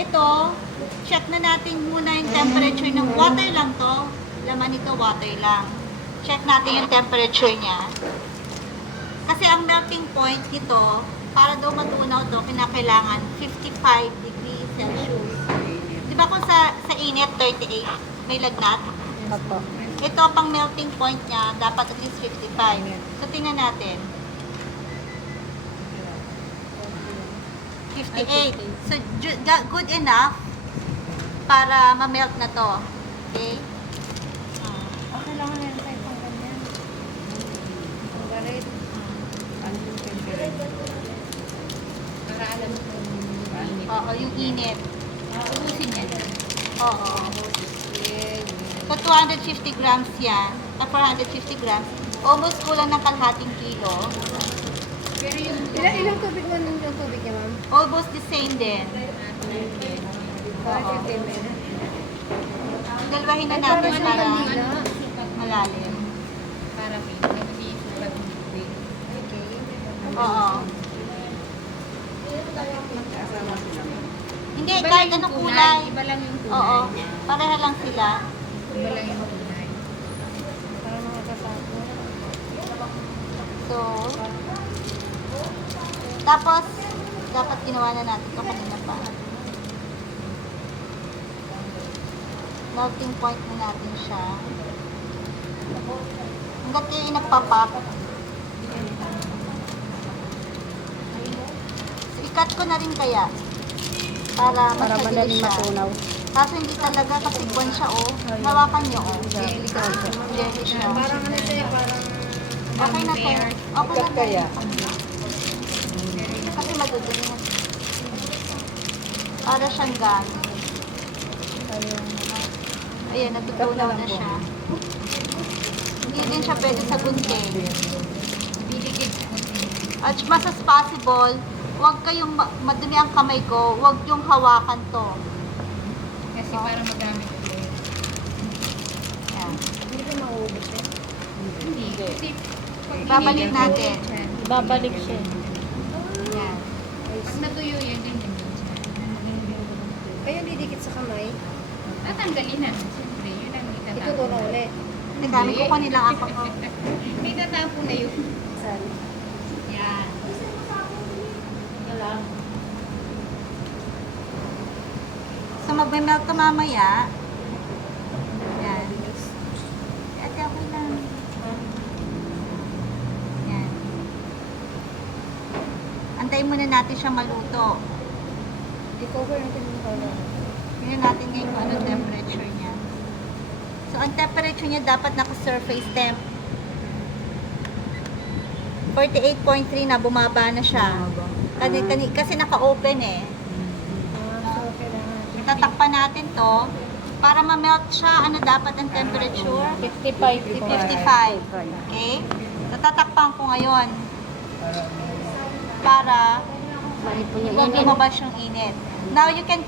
Ito, check na natin muna yung temperature ng water lang to. Laman nito, water lang. Check natin yung temperature niya. Kasi ang melting point nito, para daw matunaw to, kinakailangan 55 degrees Celsius. Di ba kung sa init, 38, may lagnat? Opo. Ito, pang melting point niya, dapat at least 55. So, tingnan natin. 58. So, good enough para ma-melt na to. Okay? Okay lang yan tayo pang ganyan. Ang galit. Para alam ko init. Oo, yung init. Subusin niya. Oo. So, 250 grams yan. 450 grams. Almost kulang ng kalahating kilo. Pero yung ilang tubig mo yung tubig niya, ma'am? Almost the same din. Oo. Dalwahin na natin para malalim. Para hindi sulat ng tubig. Oo. Hindi, kahit anong kulay. Iba lang yung kulay Oo. niya. Pareha lang sila. Iba lang yung kulay. Para mga kapato. So, tapos, dapat ginawa na natin ito kanina pa. Melting point na natin siya. Hanggat yung nagpapap. So, ikat ko na rin kaya. Para madaling siya. matunaw. Kaso hindi talaga kasi kwan siya, oh. Hawakan niyo, oh. Jelly ka. Jelly siya. Parang ano siya, parang Okay na to. Okay na kaya. Kasi madudumi na. Para siyang gum. Ayan, natutunaw na siya. Hindi din siya pwede sa gunting. At mas as possible, huwag kayong madumi ang kamay ko, huwag yung hawakan to. Kasi para magamit ulit. Ayan. Hindi ko maubos eh. Hindi. Kasi Babalik natin. Babalik siya. Ayan. pag natuyo yan, ganyan din siya. Kaya didikit sa kamay. Tatanggalin na. Siyempre, yun ang itatapon. Ito na ulit. Teka, may kukuha nilang ako ko. May tatapon na yun. Saan? Yan. So, magme-melt ka mamaya. Ayan. Ate, ako lang. Ayan. Antayin muna natin siya maluto. I-cover natin yung color. Tingnan natin ngayon kung anong temperature niya. So, ang temperature niya dapat naka-surface temp. 48.3 na, bumaba na siya. Kasi naka-open eh. So, kailangan. Tatakpan natin to para ma-melt siya. Ano dapat ang temperature? 55. 55. Okay? So, tatakpan ko ngayon para Maipon yung huwag lumabas yung init. Now, you can